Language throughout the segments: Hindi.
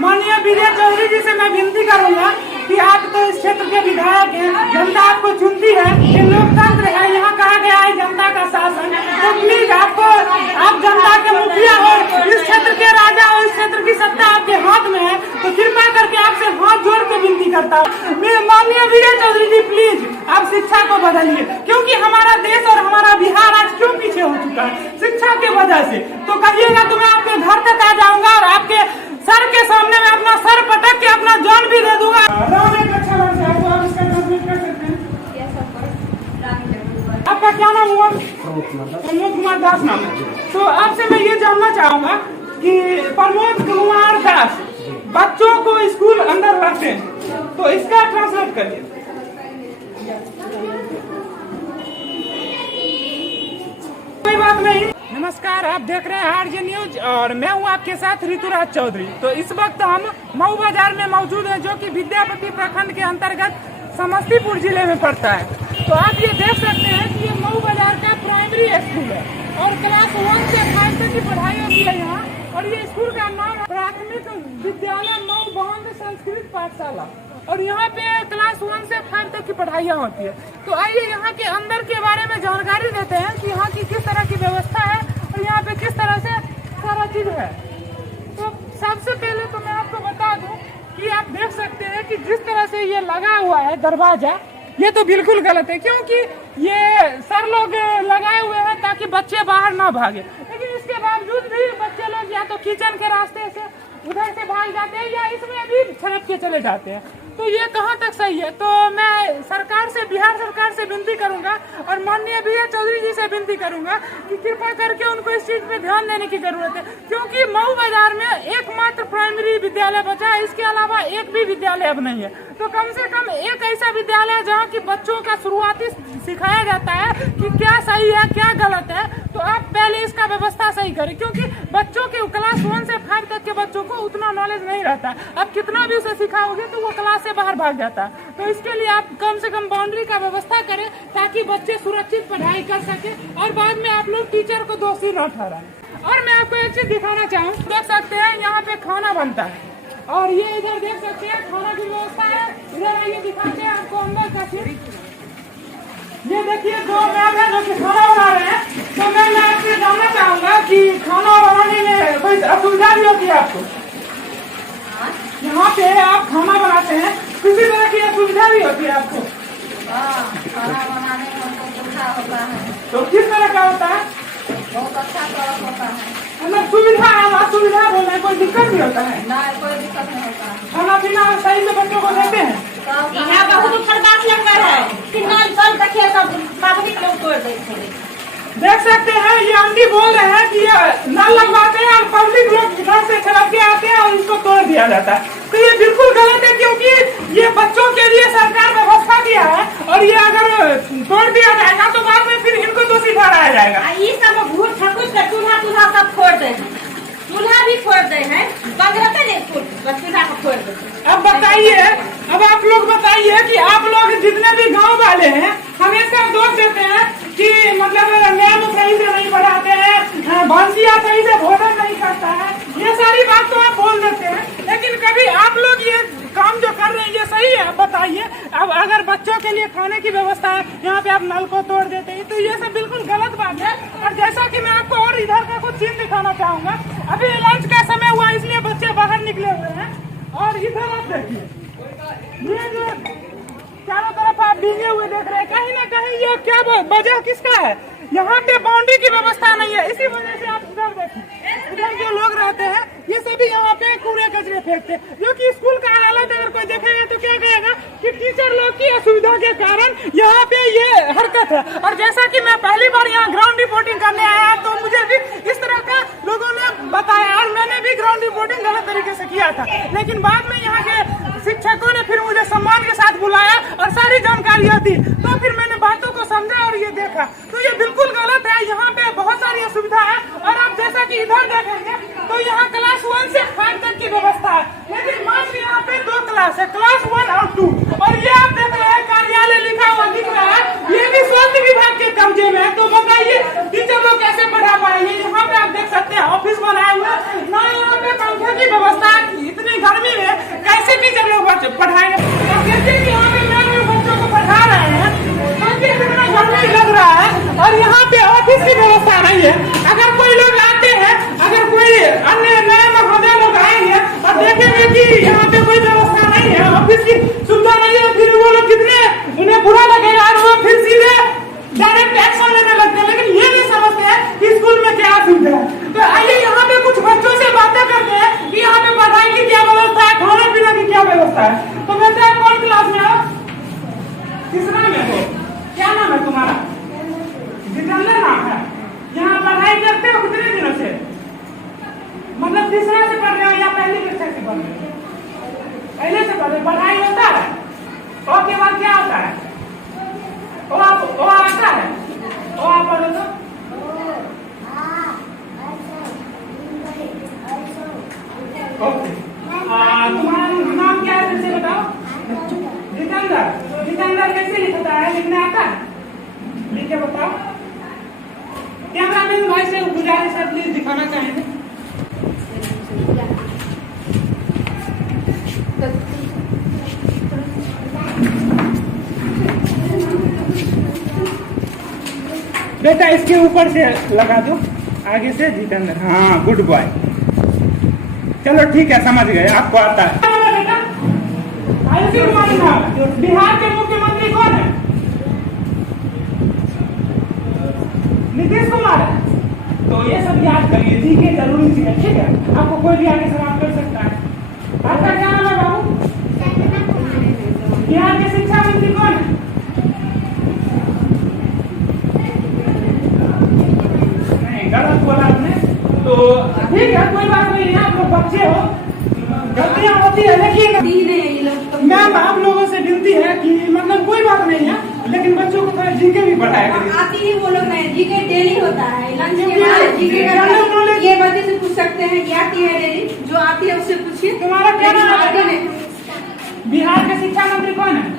माननीय विजय चौधरी जी से मैं विनती करूंगा कि आप तो इस क्षेत्र के विधायक हैं, जनता आपको चुनती है, ये लोकतंत्र है, यहाँ कहा गया है जनता का शासन। तो प्लीज आप जनता के मुखिया हो, इस क्षेत्र के राजा हो, इस क्षेत्र की सत्ता आपके हाथ में है, तो कृपा करके आपसे हाथ जोड़ के विनती करता हूँ। माननीय विजय चौधरी जी प्लीज आप शिक्षा को बदलिए, क्योंकि हमारा देश और हमारा बिहार आज क्यों पीछे हो चुका है शिक्षा के वजह से। तो कहिएगा तो मैं आपके घर तक आ जाऊंगा और आपके सर के सामने में अपना सर पटक के अपना जान भी दे दूंगा। आपका क्या नाम हुआ? प्रमोद कुमार दास नाम है। तो आपसे मैं ये जानना चाहूंगा कि प्रमोद कुमार दास बच्चों को स्कूल अंदर रखते हैं, तो इसका ट्रांसलेट करिए। कोई बात नहीं। नमस्कार, आप देख रहे हैं आरजे न्यूज और मैं हूं आपके साथ ऋतुराज चौधरी। तो इस वक्त हम मऊ बाजार में मौजूद हैं, जो कि विद्यापति प्रखंड के अंतर्गत समस्तीपुर जिले में पड़ता है। तो आप ये देख सकते हैं कि ये मऊ बाजार का प्राइमरी स्कूल है और क्लास 1 से 5 तक की पढ़ाई होती है यहाँ। और ये स्कूल का नाम है प्राथमिक विद्यालय मऊ बांध संस्कृत पाठशाला और यहाँ पे क्लास 1 से 5 तक की पढ़ाइयाँ होती है। तो आइए यहाँ के अंदर के बारे में जानकारी देते हैं कि यहाँ की किस तरह की व्यवस्था है और यहाँ पे किस तरह से सारा चीज है। तो सबसे पहले तो मैं आपको बता दूं कि आप देख सकते हैं कि जिस तरह से ये लगा हुआ है दरवाजा, ये तो बिल्कुल गलत है, क्योंकि ये सर लोग लगाए हुए हैं ताकि बच्चे बाहर ना भागे, लेकिन इसके बावजूद भी बच्चे लोग या तो किचन के रास्ते से उधर से भाग जाते हैं या इसमें भी छलक के चले जाते हैं। तो ये कहाँ तक सही है? तो मैं सरकार से, बिहार सरकार से विनती करूंगा और माननीय विजय चौधरी जी से विनती करूंगा कि कृपा करके उनको इस चीज पे ध्यान देने की जरूरत है, क्योंकि मऊ बाजार में एकमात्र प्राइमरी विद्यालय बचा है, इसके अलावा एक भी विद्यालय अब नहीं है। तो कम से कम एक ऐसा विद्यालय है जहाँ की बच्चों का शुरुआती सिखाया जाता है कि क्या सही है क्या गलत है। तो आप पहले इसका व्यवस्था सही करें, क्योंकि बच्चों के क्लास 1 से 5 तक के बच्चों को उतना नॉलेज नहीं रहता। अब कितना भी उसे सिखाओगे तो वो क्लास से बाहर भाग जाता है। तो इसके लिए आप कम से कम बाउंड्री का व्यवस्था करें ताकि बच्चे सुरक्षित पढ़ाई कर सके और बाद में आप लोग टीचर को दोषी न ठहराएं। और मैं आपको एक चीज दिखाना चाहूँ, देख सकते हैं यहाँ पे खाना बनता है और ये इधर देख सकते हैं खाना की व्यवस्था है। इधर ये दिखाते हैं आपको अंदर का चीज। ये देखिए दो मैम है जो कि खाना बना रहे हैं। तो मैं आपसे जानना चाहूंगा कि खाना बनाने में कोई असुविधा भी होती है आपको? यहाँ पे आप खाना बनाते हैं, किसी तरह की असुविधा भी होती है आपको? खाना बनाने में हमको सुविधा होता है। तो किस तरह का होता है? बहुत अच्छा सड़क होता है। मतलब सुविधा है, असुविधा बोल रहे हैं, कोई दिक्कत नहीं होता है? नहीं, कोई दिक्कत नहीं होता है। खाना पीना सही से बच्चों को देते हैं? यहाँ बहुत प्रकाश लंगर है कि नल जल देखिए सब पब्लिक लोग तोड़ देते हैं। देख सकते हैं ये आंटी बोल रहे हैं कि ये नल लगवाते हैं और पब्लिक लोग घर से छलक के आते हैं और इसको तोड़ दिया जाता है। तो ये बिल्कुल गलत है, क्योंकि ये बच्चों के लिए सरकार व्यवस्था किया है और ये अगर तोड़ दिया जाएगा तो बाद में फिर इनको दोषी ठहराया जाएगा। ये सब भूल ठकुस का चूल्हा सब फोड़ दे, चूल्हा भी फोड़ दे हैं, बंगरते नहीं चूल्हा को फोड़ दे। अब बताइए, अब आप लोग बताइए कि आप लोग जितने भी गांव वाले हैं हमेशा दोष देते हैं कि मतलब मैम सही से नहीं पढ़ाते हैं, भंसिया सही से भोजन नहीं करता है, ये सारी बात तो आप बोल देते हैं, लेकिन कभी आप लोग ये काम जो कर रहे हैं ये सही है? बताइए। अब अगर बच्चों के लिए खाने की व्यवस्था है, यहाँ पे आप नल को तोड़ देते हैं, तो ये सब बिल्कुल गलत बात है। और जैसा कि मैं आपको और इधर का कुछ चीज दिखाना चाहूंगा, अभी लंच का समय हुआ इसलिए बच्चे बाहर निकले हुए हैं और इधर आप देखिए ये जो चारों तरफ आप भीगे हुए देख रहे हैं, कहीं ना कहीं ये क्या वजह किसका है? यहाँ पे बाउंड्री की व्यवस्था नहीं है, इसी वजह से आप इधर देखिए, इधर जो लोग रहते हैं ये सभी यहाँ पे कूड़े कचरे फेंकते हैं, जो कि स्कूल का हालत अगर कोई देखेगा तो क्या कहेगा कि टीचर लोग की असुविधा के कारण यहाँ पे ये हरकत है। और जैसा कि मैं पहली बार यहाँ ग्राउंड रिपोर्टिंग करने आया तो मुझे भी इस तरह का लोगों ने बताया और मैंने भी ग्राउंड रिपोर्टिंग गलत तरीके से किया था, लेकिन बाद में यहाँ के शिक्षकों ने फिर मुझे सम्मान के साथ बुलाया और सारी जानकारियाँ दी, तो फिर मैंने बातों को समझा और ये देखा। तो ये बिल्कुल गलत है, यहाँ पे बहुत सारी असुविधा है। और आप जैसा कि इधर देखेंगे तो यहाँ क्लास 1 से 5 तक की व्यवस्था है, लेकिन मात्र यहाँ पे 2 क्लास है, क्लास 1 और 2। और ये आप देख रहे हैं कार्यालय लिखा हुआ दिख रहा है, ये भी स्वास्थ्य विभाग के कब्जे में है। तो बताइए टीचर लोग कैसे पढ़ा पाएंगे? यहाँ पे आप देख सकते हैं ऑफिस बनाए हुए, ना यहाँ पे पंखे की व्यवस्था, इतनी गर्मी होता है। तो वैसे आप कौन क्लास में हो? तीसरा में हो। क्या नाम है तुम्हारा? जितेंद्र नाम है। यहाँ पढ़ाई करते हो कितने दिनों से? मतलब तीसरा से पढ़ रहे हो या पहली कक्षा से पढ़ रहे हो? पहले से पढ़ रहे हो। पढ़ाई होता है और के बाद क्या होता है? ओ आता है। ओ आप पढ़ो तो ओके। तुम्हारा नाम क्या है फिर से बताओ? जितेंद्र। जितेंद्र कैसे लिखता है? लिखने आता है? लिख के बताओ। कैमरामैन भाई से गुजारिश है, प्लीज दिखाना चाहेंगे। बेटा इसके ऊपर से लगा दो, आगे से जितेंद्र। हाँ गुड बॉय। चलो ठीक है, समझ गए, आपको आता है। बेटा आयुषी कुमार साहब, बिहार के मुख्यमंत्री कौन है? नीतीश कुमार है। तो ये सब याद करिए, जीके जरूरी चीज है, ठीक है? आपको कोई भी आगे सवाल कर सकता है। आपका क्या नाम है बाबू? बिहार के शिक्षा मंत्री कौन है? नहीं, गलत बोला आपने। तो ठीक है, कोई बात नहीं है, आप लोग बच्चे हो, गलतियां होती है, लेकिन मैम आप लोगों से विनती है कि मतलब कोई बात नहीं है, लेकिन बच्चों को थोड़ा जीके भी पढ़ाया करिए। आती ही वो लोग नहीं, जीके डेली होता है, लंच के बाद जीके का ये बच्चे से पूछ सकते हैं कि आती है डेली, जो आती है उससे पूछिए। तुम्हारा क्या नाम है? बिहार के शिक्षा मंत्री कौन है?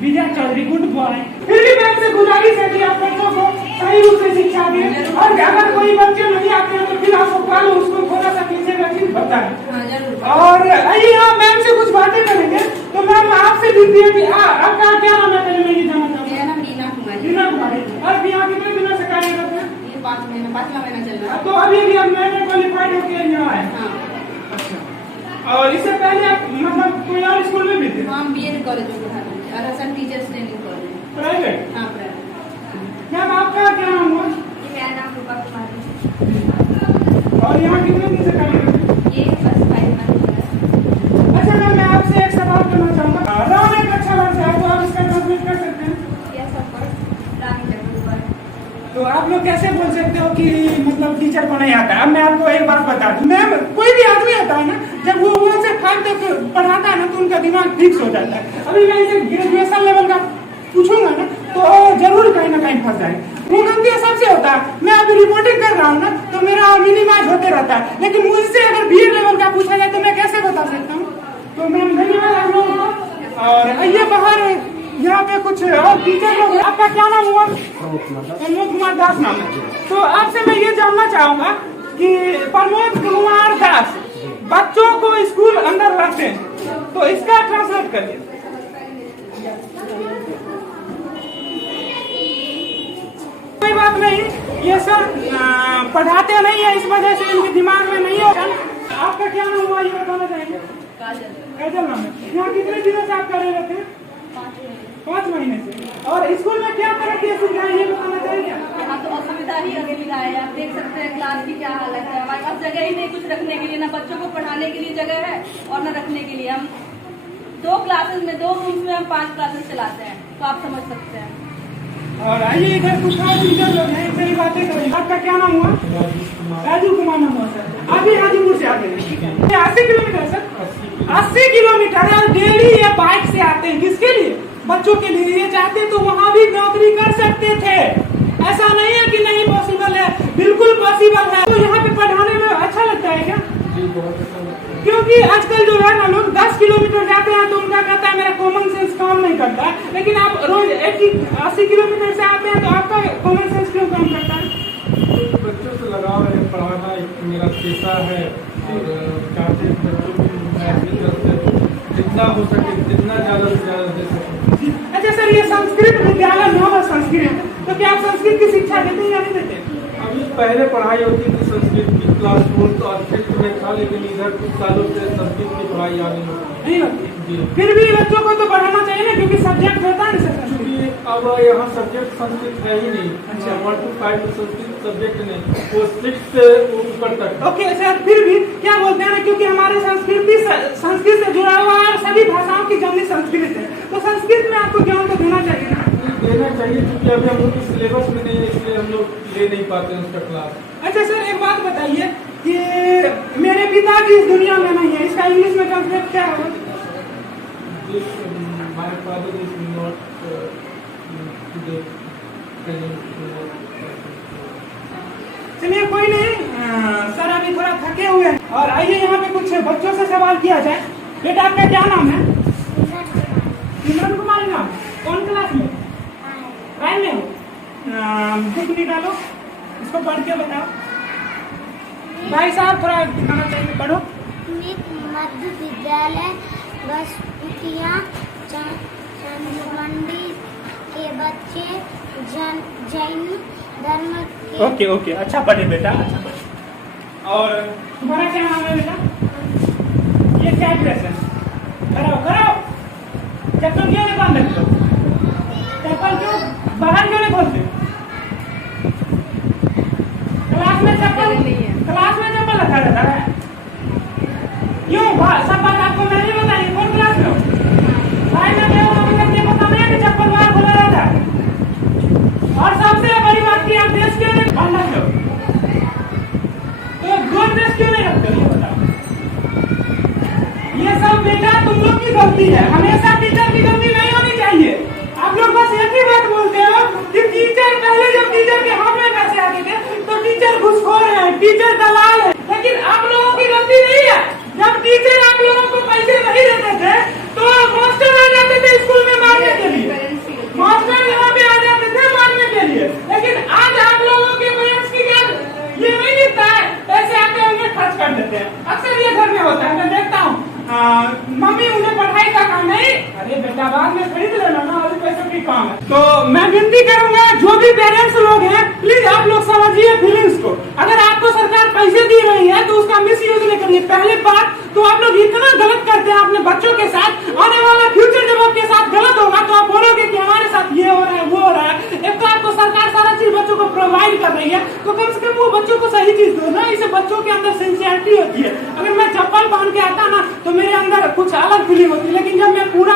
विजय चौधरी, गुड बॉय। फिर भी मैम से गुजारिश है कि आप बच्चों को सही रूप से शिक्षा दें, और अगर कोई बच्चे नहीं आते हैं तो फिर आपको कल उसको थोड़ा सा पीछे का चीज बताएं। और आइए हम मैम से कुछ बातें करेंगे। तो मैम आपसे विनती है कि आपका क्या नाम है? पहले मैं ये जानना चाहूँगा। मेरा नाम रीना कुमारी। रीना कुमारी। और यहाँ कितने दिनों से कार्यरत है? ये 5 महीना 5वां महीना चल रहा है। तो अभी भी अब मैंने क्वालिफाइड होकर यहाँ आए। हाँ। अच्छा। और इससे पहले आप मतलब कोई और स्कूल में भी थे? हम बीएड कॉलेज में पढ़ा रहे हैं, अरसन टीचर्स ट्रेनिंग कॉलेज। प्राइवेट? हाँ प्राइवेट। मैम आपका क्या नाम हुआ? मेरा नाम रूपा कुमारी। और यहाँ कितने दिन से कार्यरत है? ये बस 5 महीना। अच्छा मैम, मैं आपसे एक सवाल करना चाहूँगा। राम एक अच्छा वर्ष है, तो आप इसका ट्रांसलेट कर सकते हैं? यस ऑफ कोर्स, रानी जगदम्बा। तो आप लोग कैसे बोल सकते हो कि मतलब टीचर को नहीं आता है? अब मैं आपको एक बात बता दूं, मैम कोई भी आदमी होता है ना, जब वो 1 से 5 तक पढ़ाता है ना, तो उनका दिमाग फिक्स हो जाता है। अभी मैं इसे ग्रेजुएशन लेवल का पूछूंगा ना, तो जरूर कहीं ना कहीं फंस जाएगा। वो गलती सबसे होता है। मैं अभी रिपोर्टिंग कर रहा हूँ ना, तो मेरा मिनिमाइज होते रहता है, लेकिन मुझसे अगर बीएड लेवल का पूछा जाए तो मैं कैसे बता सकता हूँ? तो मैम धन्यवाद आप लोगों को। और आइए बाहर, यहाँ पे कुछ और टीचर लोग। आपका क्या नाम हुआ? प्रमोद कुमार दास नाम है। तो आपसे मैं ये जानना चाहूंगा कि प्रमोद कुमार दास बच्चों को स्कूल अंदर रखते हैं, तो इसका ट्रांसलेट करिए। कोई बात नहीं, ये सर पढ़ाते नहीं है, इस वजह से इनके दिमाग में नहीं होता। आपका क्या नाम हुआ, ये बताना चाहेंगे? काजल नाम है। यहाँ कितने दिनों से आप कार्यरत हैं? 5 महीने से। और स्कूल में क्या तरह की सुविधा है, ये बताना चाहिए? यहाँ तो असुविधा ही असुविधा है। आप देख सकते हैं क्लास की क्या हालत है। हमारे पास जगह ही नहीं कुछ रखने के लिए, ना बच्चों को पढ़ाने के लिए जगह है और न रखने के लिए। हम 2 क्लासेस में 2 रूम्स में हम 5 क्लासेस चलाते हैं, तो आप समझ सकते हैं। और आइए इधर कुछ और टीचर लोग हैं, इनसे बातें करेंगे। आपका क्या नाम हुआ? राजू कुमार नाम हुआ सर। अभी हाजीपुर से आते हैं। 80 किलोमीटर सर? 80 किलोमीटर। और डेली ये बाइक से आते हैं, किसके लिए? बच्चों के लिए। ये चाहते तो वहाँ भी नौकरी कर सकते थे, ऐसा नहीं है कि नहीं पॉसिबल है, बिल्कुल पॉसिबल है। तो यहाँ पे पढ़ाने में अच्छा लगता है क्या? क्योंकि आजकल जो है ना, लोग 10 किलोमीटर जाते हैं तो उनका कहता है मेरा कॉमन सेंस काम नहीं करता, लेकिन आप रोज 80 किलोमीटर से आते हैं तो आपका कॉमन सेंस क्यों काम करता है? बच्चों से लगाव है, पढ़ाना एक मेरा पेशा है, और चाहते हैं बच्चों की जितना हो सके जितना ज़्यादा से ज़्यादा दे सके। अच्छा सर, ये संस्कृत विद्यालय नव संस्कृत, तो क्या आप संस्कृत की शिक्षा देते हैं या नहीं देते? अभी पहले पढ़ाई होती थी संस्कृत की, क्लास 4 तो अतिरिक्त में था, लेकिन इधर कुछ सालों से संस्कृत की पढ़ाई आ नहीं होती जी। फिर भी बच्चों को तो पढ़ाना चाहिए ना, क्योंकि सब्जेक्ट होता है ना सर। अब यहाँ सब्जेक्ट संस्कृत है ही नहीं। अच्छा, 1 to 5 संस्कृत सब्जेक्ट नहीं, वो 6 से ऊपर तक। ओके सर, फिर भी क्या बोलते हैं ना, क्योंकि हमारे संस्कृत से जुड़ा हुआ है, सभी भाषाओं की जननी संस्कृत है, तो संस्कृत में आपको ज्ञान तो देना चाहिए ना। देना चाहिए, क्योंकि अभी हम लोग के सिलेबस में नहीं है, इसलिए हम लोग ले नहीं पाते हैं उसका क्लास। अच्छा सर, एक बात बताइए कि मेरे पिताजी इस दुनिया में नहीं है, इसका इंग्लिश में ट्रांसलेट क्या होगा? My father is not today. चलिए कोई नहीं, सर अभी थोड़ा थके हुए हैं, और आइए यहाँ पे कुछ बच्चों से सवाल किया जाए। बेटा आपका क्या नाम है? सिमरन कुमारी नाम। कौन क्लास में? प्राइम में हो? बुक निकालो, इसको पढ़ के बताओ। भाई साहब थोड़ा दिखाना चाहिए, पढ़ो। मध्य विद्यालय बसपुतिया चंद्रमंडी के बच्चे जैन धर्म के। ओके ओके, अच्छा पढ़े बेटा, अच्छा पढ़े। और तुम्हारा क्या नाम है बेटा? ये क्या ड्रेस है? कराओ कराओ, चप्पल क्यों नहीं बांध रखते हो? चप्पल क्यों बाहर क्यों नहीं खोलते? क्लास में चप्पल रखा रहता है क्यों? सब बात आपको मैं नहीं बताई, कौन क्लास में हो? भाई मैं क्या पता नहीं कि चप्पल बाहर खोला रहता है। और सबसे बड़ी बात की आप ड्रेस क्यों नहीं बांध रखते हो? तो दो ड्रेस क्यों नहीं रखते हो ये बताओ। ये सब बेटा तुम लोग की गलती है, हमेशा टीचर की गलती नहीं होनी चाहिए। आप लोग बस एक ही बात बोलते हो कि टीचर, पहले जब टीचर के हाथ में पैसे आते थे तो टीचर घुसखोर है, टीचर दलाल है, लेकिन आप लोगों की गलती नहीं है। जब टीचर आप लोगों को पैसे नहीं देते थे तो मास्टर आ जाते थे स्कूल में मारने के लिए, मास्टर यहाँ पे आ जाते थे मारने के लिए, लेकिन आज आप लोगों के पेरेंट्स की क्या ये नहीं दिखता है, पैसे आते होंगे खर्च कर देते हैं। अक्सर ये घर में होता है, मैं देखता हूँ। मम्मी उन्हें पढ़ाई का काम नहीं, अरे बेटा बाद में खरीद लेना ना, अभी पैसों की काम है। तो मैं विनती करूंगा जो भी पेरेंट्स लोग हैं, प्लीज आप लोग समझिए फीलिंग्स को। अगर आपको सरकार पैसे दी रही है तो उसका मिस यूज नहीं करिए। पहले बात तो आप लोग इतना गलत करते हैं अपने बच्चों के साथ, आने वाला फ्यूचर जब आपके साथ गलत होगा तो आप बोलोगे कि हमारे साथ ये हो रहा है वो हो रहा है। एक तो आपको सरकार सारा चीज बच्चों को प्रोवाइड कर रही है, तो कम से कम वो बच्चों को सही चीज दो ना, इससे बच्चों के अंदर सिंसियरिटी होती है। अगर मैं चप्पल पहन के आता ना तो मेरे अंदर कुछ अलग फीलिंग होती है, लेकिन जब मैं पूरा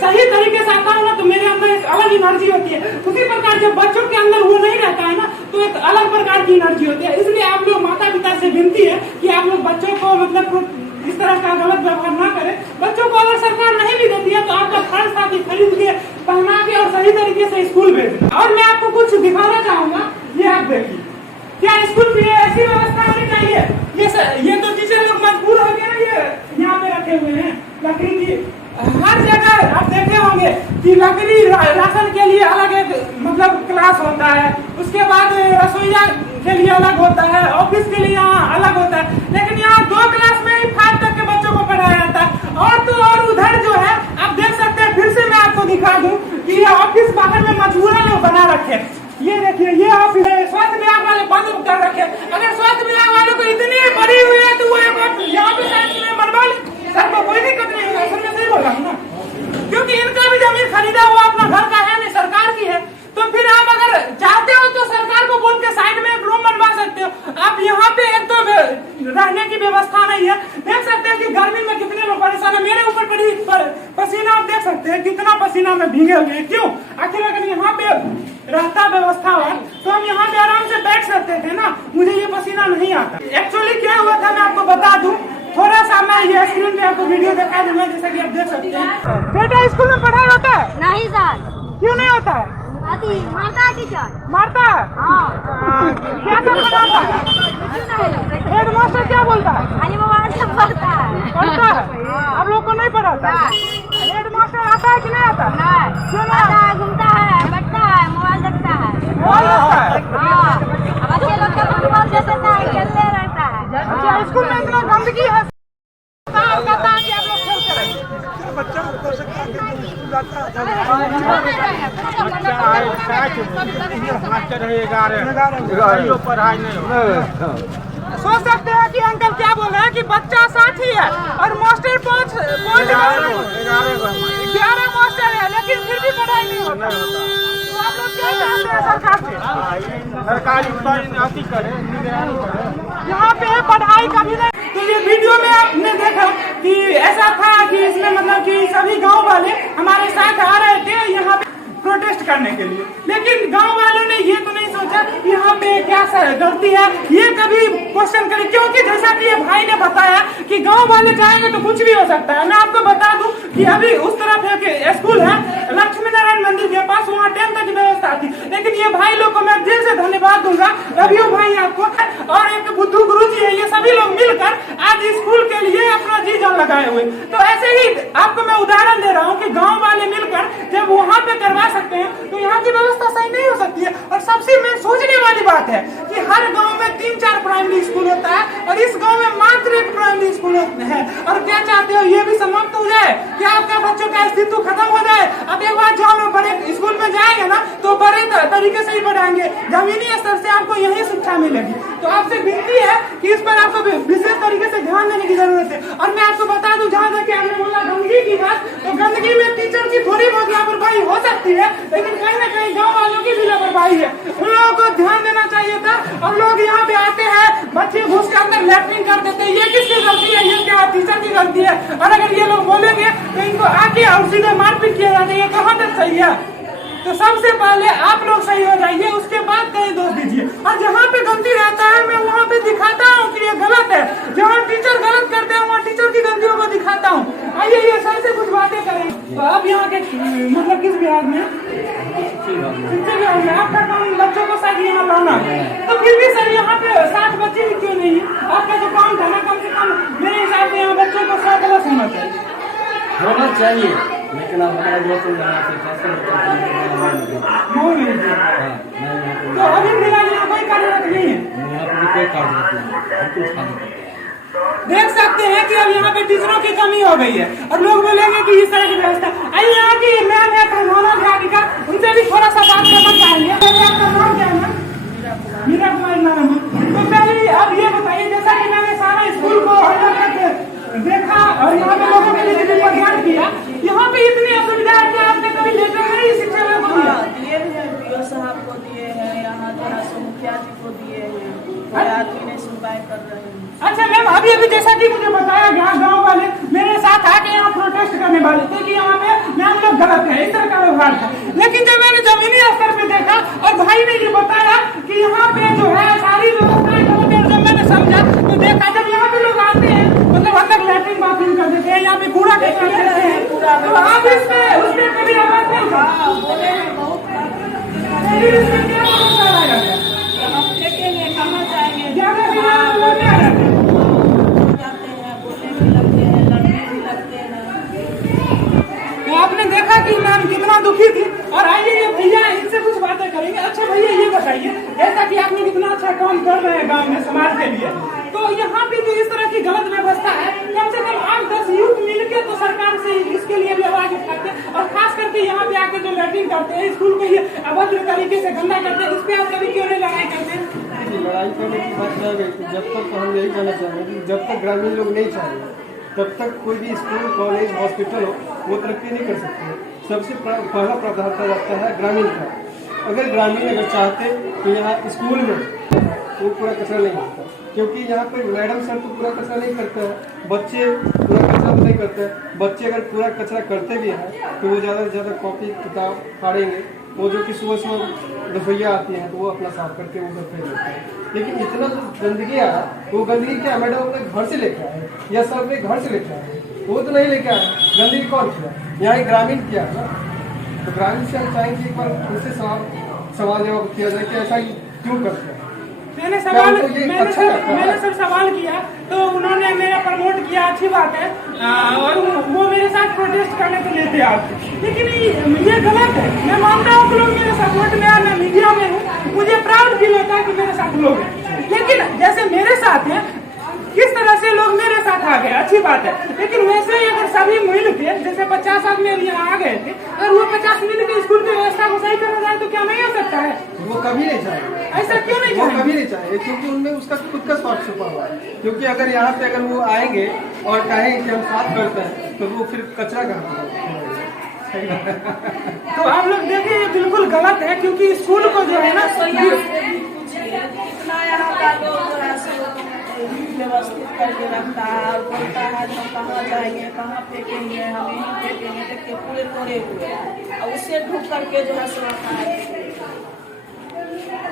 सही तरीके से आता हूँ ना तो मेरे अंदर एक अलग एनर्जी होती है। उसी प्रकार जब बच्चों के अंदर वो नहीं रहता है ना तो एक अलग प्रकार की एनर्जी होती है। इसलिए आप लोग माता पिता से विनती है कि आप लोग बच्चों को मतलब इस तरह का गलत व्यवहार ना करें। बच्चों को अगर सरकार नहीं भी देती है तो आपका फर्ज था कि खरीद के पहना के और सही तरीके से स्कूल भेजें। और मैं आपको कुछ दिखाना चाहूंगा, ये आप देखिए, क्या स्कूल में ऐसी व्यवस्था होनी चाहिए। ये तो टीचर लोग मजबूर हो गए, ये यहाँ पे रखे हुए हैं लकड़ी की। हर जगह आप देखे होंगे कि लकड़ी राशन के लिए अलग एक मतलब क्लास होता है, उसके बाद रसोईया के लिए अलग होता है, ऑफिस के लिए यहाँ अलग होता है, लेकिन यहाँ 2 क्लास में ही 5 तक के बच्चों को पढ़ाया जाता है। और तो और उधर जो है आप देख सकते हैं, फिर से मैं आपको दिखा दूं कि ये ऑफिस बाहर में मजबूरन लोग बना रखे। ये देखिए, ये ऑफिस स्वास्थ्य विभाग वाले बंद कर रखे। अगर स्वास्थ्य विभाग वालों को इतनी बड़ी हुई है तो वो यहाँ पे बनवा ले, सर को कोई दिक्कत नहीं होगा। सर मैं सही बोल रहा हूँ ना, क्योंकि इनका भी जमीन खरीदा हुआ अपना घर का है नहीं, सरकार की है। तो फिर आप अगर चाहते हो तो सरकार को बोल के साइड में एक रूम बनवा सकते हो। आप यहाँ पे एक तो रहने की व्यवस्था नहीं है, देख सकते हैं कि गर्मी में कितने लोग परेशान है। मेरे ऊपर पड़ी पसीना आप देख सकते हैं, कितना पसीना में भीगे हुए हैं। क्यों? आखिर अगर यहाँ पे रहता व्यवस्था हो तो हम यहाँ पे आराम से बैठ सकते थे ना, मुझे ये पसीना नहीं आता। एक्चुअली क्या हुआ था मैं आपको बता दूं, थोड़ा सा मैं ये स्क्रीन पे आपको वीडियो दिखा दूंगा, जैसा कि आप देख सकते हैं। बेटा स्कूल में पढ़ाई होता है? नहीं सर। क्यों नहीं होता है? मारता है टीचर। मारता है? क्या सब बनाता है? हेड मास्टर क्या बोलता है? खाली मोबाइल से पढ़ता है। पढ़ता है? आप लोग को नहीं पढ़ाता? हेड मास्टर आता है कि नहीं आता? नहीं। क्यों नहीं आता है? घूमता है, बैठता है, मोबाइल देखता है। मोबाइल देखता है? हाँ, बच्चे लोग का मोबाइल दे देता है, खेलते रहता है। अच्छा, स्कूल में इतना गंदगी है, कहता है कि आप लोग खेलते रहिए। पढ़ाई नहीं सोच सकते हैं कि अंकल क्या बोल रहे हैं कि बच्चा 60 ही है और मास्टर 5 11 मास्टर है, लेकिन फिर भी पढ़ाई नहीं होता। तो आप लोग क्या चाहते हैं सरकार से? सरकारी करे, यहाँ पे पढ़ाई का भी नहीं। तो ये वीडियो में आपने देखा कि ऐसा था कि इसमें मतलब कि के लिए। लेकिन गांव वालों ने ये तो नहीं सोचा कि यहाँ पे क्या गलती है, ये कभी क्वेश्चन करें, क्योंकि जैसा कि ये भाई ने बताया कि गांव वाले चाहेंगे तो कुछ भी हो सकता है। मैं आपको बता दूं कि अभी उस तरफ एक स्कूल है लक्ष्मी नारायण मंदिर के पास, वहाँ 10 तक की व्यवस्था थी, लेकिन ये भाई लोग को मैं दिल से धन्यवाद दूंगा, रवियो भाई आपको और एक बुद्धू गुरु जी है, ये सभी लोग मिलकर आज स्कूल के लिए अपना जी जान लगाए हुए। तो ऐसे ही आपको मैं उदाहरण दे रहा हूँ कि गांव वाले मिलकर जब वहाँ पे करवा सकते हैं तो यहाँ की व्यवस्था सही नहीं हो सकती है। और सबसे मैं सोचने वाली बात है कि हर गांव में 3-4 प्राइमरी स्कूल होता है और इस गांव में मात्र एक प्राइमरी स्कूल है। और क्या चाहते हो, ये भी समाप्त हो जाए, क्या आपके बच्चों का अस्तित्व खत्म हो जाए? अब एक बार जब हम बड़े स्कूल में जाएंगे ना तो बड़े तरीके से ही बढ़ाएंगे, जमीनी स्तर से आपको यही शिक्षा मिलेगी। तो आपसे विनती है कि इस पर आपको विशेष तरीके से ध्यान देने की जरूरत है। और मैं आपको बता दूं, जहाँ तक आपने बोला गंदगी की बात, तो गंदगी में टीचर की थोड़ी बहुत लापरवाही हो सकती है, लेकिन कहीं ना कहीं गाँव वालों की भी लापरवाही है। उन लोगों को ध्यान देना चाहिए था। और लोग यहाँ पे आते हैं, बच्चे घुस के अंदर लैट्रिन कर देते हैं, ये किसकी गलती है? ये क्या टीचर की गलती है? और अगर ये लोग बोलेंगे तो इनको आके और सीधे मारपीट किया जाता है, ये कहाँ तक सही है? तो सबसे पहले आप लोग सही हो जाइए, उसके बाद कहीं दोष दीजिए। और जहाँ पे गलती रहता है मैं वहाँ पे दिखाता हूँ कि ये गलत है। जहाँ टीचर गलत करते हैं वहाँ टीचर की गलतियों को दिखाता हूँ। आइए ये सर से कुछ बातें करें। तो आप यहाँ के मतलब किस विभाग में? शिक्षा विभाग में। आपका काम बच्चों को शायद यहाँ लाना, तो फिर भी सर यहाँ पे 60 बच्चे भी क्यों नहीं है? आपका जो काम था ना, कम से कम मेरे हिसाब से यहाँ बच्चों को 100+ होना चाहिए। लेकिन आप हमारा जो तो अभी फिलहाल यहाँ कोई कार्यरत नहीं है, यहाँ पर कोई कार्य नहीं। देख सकते हैं कि अब यहाँ पे टीचरों की कमी हो गई है और लोग बोलेंगे कि इस तरह की व्यवस्था। आइए यहाँ की मैम है प्रधानाध्यापिका, उनसे भी थोड़ा सा बात करना चाहेंगे। आपका नाम क्या है? मीरा कुमारी नाम है। तो पहले अब ये बताइए, जैसा कि मैंने सारा स्कूल को देखा और यहाँ पे लोगों के लिए ध्यान किया, यहाँ पे इतनी असुविधा है कि आपने कभी लेटर नहीं शिक्षा विभाग को दिया? दिए हैं, पीओ साहब को दिए हैं, यहाँ जो मुखिया जी को दिए हैं, कोई आदमी नहीं सुनवाई कर रहे हैं। अच्छा मैम, अभी अभी जैसा कि मुझे बताया गया, गांव वाले मेरे साथ आके यहाँ प्रोटेस्ट करने वाले थे कि यहाँ पे मैम लोग गलत है, इस तरह का व्यवहार था। लेकिन जब मैंने जमीनी स्तर पे देखा और भाई ने ये बताया कि यहाँ पे जो है सारी व्यवस्थाएं गलत है, जब मैंने समझा तो देखा जब यहाँ पे लोग आते हैं मतलब अंदर लैट्रिन बाथरूम कर देते हैं, यहाँ पे कूड़ा कचरा करते हैं, तो आप उसमें कभी आवाज नहीं था? हम देखेंगे कहाँ जाएंगे, ज्यादा से ज्यादा लोग क्या रहते हैं? जाते हैं, बोलने भी लगते हैं, लड़ने भी लगते हैं। तो आपने देखा कि मैम कितना दुखी थी। और आइए ये भैया, इनसे कुछ बातें करेंगे। अच्छा भैया ये बताइए, जैसा कि आपने कितना अच्छा काम कर रहे हैं गांव में समाज के लिए, तो यहाँ पे जो इस तरह की गलत व्यवस्था है, कम से कम 8-10 यूथ मिलकर तो सरकार से इसके लिए भी आवाज उठाते हैं। और खास करके यहाँ पे आके जो लैट्रिन करते हैं, स्कूल को ये अभद्र तरीके से गंदा करते हैं, इस पे आप कभी क्यों नहीं लड़ाई करते? लड़ाई करने की बात रह गई थी। जब तक हम यही कहना चाहेंगे कि जब तक ग्रामीण लोग नहीं चाहेंगे तब तक कोई भी स्कूल, कॉलेज, हॉस्पिटल हो वो तरक्की नहीं कर सकते। सबसे पहला प्राथमिकता रहता है ग्रामीण का। अगर ग्रामीण अगर चाहते तो यहाँ स्कूल में वो पूरा कचरा नहीं होता, क्योंकि यहाँ पर मैडम सर तो पूरा कचरा नहीं करते हैं, बच्चे पूरा कचरा नहीं करते हैं। बच्चे अगर पूरा कचरा करते भी हैं तो वो ज़्यादा से ज़्यादा कॉपी किताब फाड़ेंगे, वो जो कि सुबह सुबह रसोइया आती हैं तो वो अपना साफ करके वो सब फेंक देते हैं। लेकिन इतना जो गंदगी आ वो गंदगी क्या मैडम अपने घर से लेके आए या सर अपने घर से लेके आए? वो तो नहीं लेके आए। गंदगी कौन किया? यहाँ ग्रामीण किया है ना। तो ग्रामीण से हम चाहेंगे एक बार उनसे सवाल जवाब किया जाए कि ऐसा क्यों करते हैं। मैंने सर सवाल किया तो उन्होंने मेरा प्रमोट किया, अच्छी बात है, और वो मेरे साथ प्रोटेस्ट करने के लिए तैयार थे। लेकिन ये गलत है। मैं मानता हूँ कि लोग मेरे सपोर्ट में है, मैं मीडिया में हूँ, मुझे प्राउड फील होता है कि मेरे साथ लोग हैं। लेकिन जैसे मेरे साथ हैं, किस तरह से लोग मेरे साथ आ गए, अच्छी बात है। लेकिन वैसे ही अगर सभी मिल के, जैसे 50 आदमी यहाँ आ गए थे, अगर वो 50 मिल के स्कूल की व्यवस्था को सही करा जाए तो क्या नहीं हो सकता है? वो कभी नहीं चाहेंगे। ऐसा क्यों नहीं वो चाहेंगे? कभी नहीं चाहेंगे क्योंकि उनमें उसका खुद का स्वार्थ छुपा हुआ है। क्योंकि अगर यहाँ पे अगर वो आएंगे और कहेंगे कि हम साफ करते हैं तो वो फिर कचरा कहाँ? तो आप लोग देखिए ये बिल्कुल गलत है, क्योंकि स्कूल को जो है ना इतना यहाँ का लोग व्यवस्थित करके रखता है और बोलता है तो कहाँ जाएंगे, कहाँ फेंकेंगे, हम यहीं फेंकेंगे, देखिए पूरे तोड़े हुए हैं और उससे ढूंढ करके जो है सो रखा है।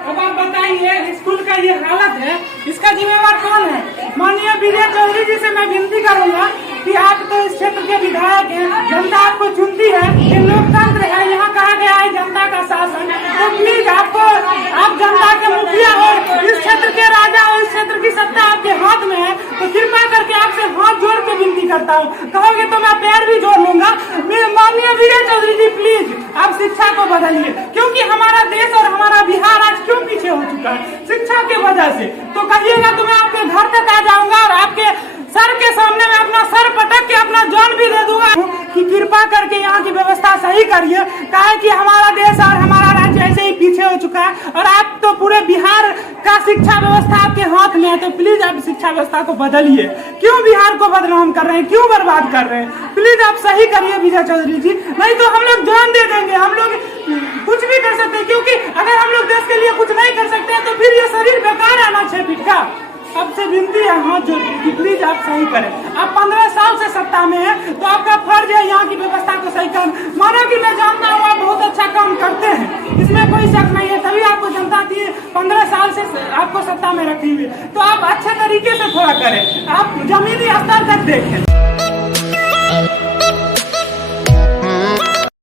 अब आप बताइए, स्कूल का ये हालत है, इसका जिम्मेवार कौन है? माननीय विजय चौधरी जी से मैं विनती करूंगा कि आप तो इस क्षेत्र के विधायक हैं, जनता आपको चुनती है, ये लोकतंत्र है, यहाँ कहा गया है जनता का शासन। तो प्लीज आप जनता के मुखिया और इस क्षेत्र के राजा और इस क्षेत्र की सत्ता आपके हाथ में है, तो कृपा करके आपसे हाथ जोड़ के विनती करता हूँ। कहोगे तो मैं पैर भी जोड़ लूंगा। माननीय विजय चौधरी जी प्लीज आप शिक्षा को बदलिए, क्योंकि हमारा देश और हमारा बिहार आज क्यों पीछे हो चुका है? शिक्षा की वजह से। तो कहिएगा तो मैं आपके घर तक आ जाऊंगा और आपके सर के सामने मैं अपना सर पटक के अपना जान भी दे दूंगा कि कृपा करके यहाँ की व्यवस्था सही करिए। कहा कि हमारा देश और हमारा राज्य ऐसे ही पीछे हो चुका है और आप तो पूरे बिहार का शिक्षा व्यवस्था आपके हाथ में है, तो प्लीज आप शिक्षा व्यवस्था को बदलिए। क्यों बिहार को बदनाम कर रहे हैं, क्यों बर्बाद कर रहे हैं? प्लीज आप सही करिए विजय चौधरी जी, नहीं तो हम लोग जान दे देंगे। हम लोग कुछ भी कर सकते हैं, क्योंकि अगर हम लोग देश के लिए कुछ नहीं कर सकते हैं तो फिर ये शरीर बेकार है ना 6 फीट का। आपसे विनती है हाथ जोड़ के, प्लीज आप सही करें। आप 15 साल से सत्ता में हैं, तो आपका फर्ज है यहाँ की व्यवस्था को सही करना। मानो कि मैं जानता हूँ आप बहुत अच्छा काम करते हैं, इसमें कोई शक नहीं है, तभी आपको जनता की 15 साल से आपको सत्ता में रखी हुई। तो आप अच्छे तरीके से थोड़ा करें, आप जमीनी स्तर तक देखें।